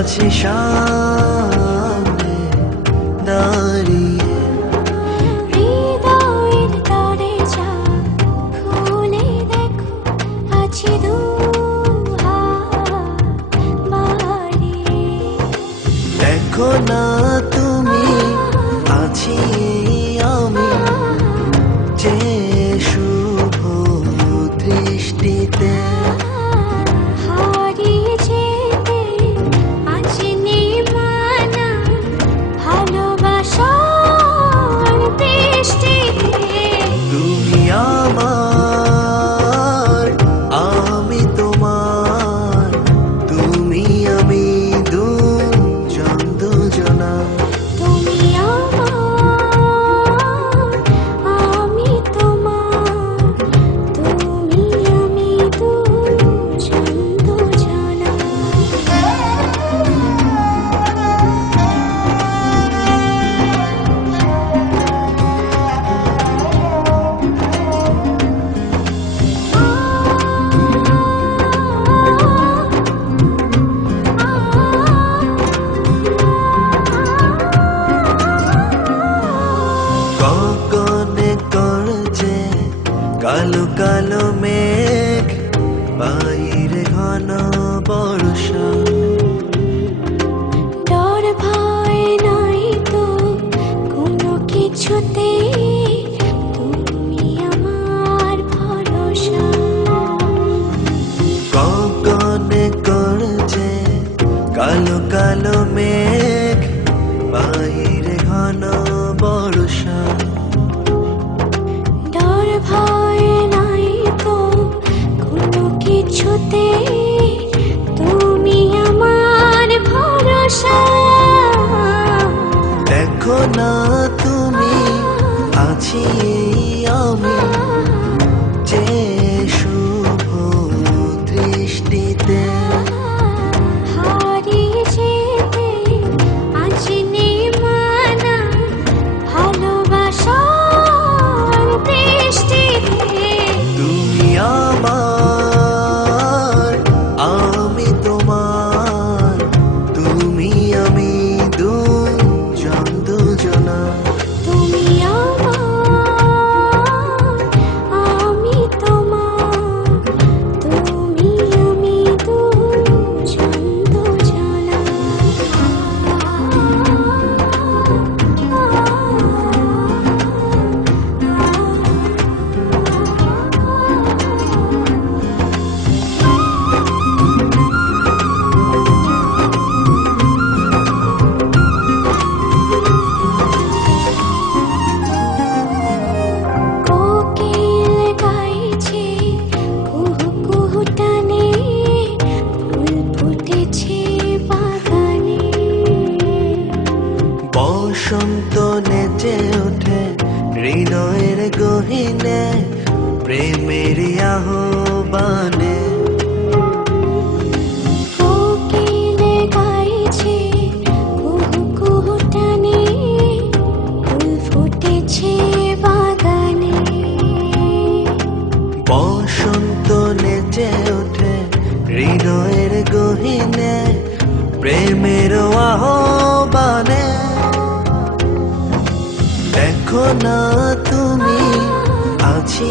আছি সামনে দাঁড়িয়ে। হৃদয়ের দরজা খুলে দেখো, আছি দুহাত বাড়িয়ে। দেখো না তুমি আছি আমি যে শুভ দৃষ্টিতে। হারিয়ে যেতে আজ নির্মাণা ভালোবাসার বৃষ্টিতে। তুমি আমার, আমি তোমার, তুমি আমি দুজন দুজনা। তুমি আমার, আমি তোমার, তুমি আমি দুজন দুজনা। গগনে করছে কালো কালো মেঘ, বাইরে ঘন বর্ষা। ডর ভয় নাই তো কোনো কিছুতে, তুমি আমার ভরসা। গগনে করছে কালো কালো মেঘ, বাইরে ঘন বর্ষা। ডর ভয় নাই তো কোনো কিছুতে, তুমি আমার ভরসা। দেখো না তুমি আছি আমি যে শুভ দৃষ্টিতে। হারিয়ে যেতে আজ নির্মাণা ভালোবাসার বৃষ্টিতে। তুমি আমার, আমি তোমার, তুমি আমি দুজন দুজনা। তুমি আমার, আমি তোমার, তুমি আমি দুজন দুজনা। কোকিল গাইছে কুহু কুহু টানে, ফুল ফুটেছে বাগানে। বসন্ত নেচে ওঠে হৃদয়ের গহীনে, প্রেমের আহ্বানে। কোকিল গাইছে কুহু কুহু টানে, ফুল ফুটেছে বাগানে। বসন্ত নেচে ওঠে হৃদয়ের গহীনে, প্রেমের আহ্বানে। দেখো না তুমি আছি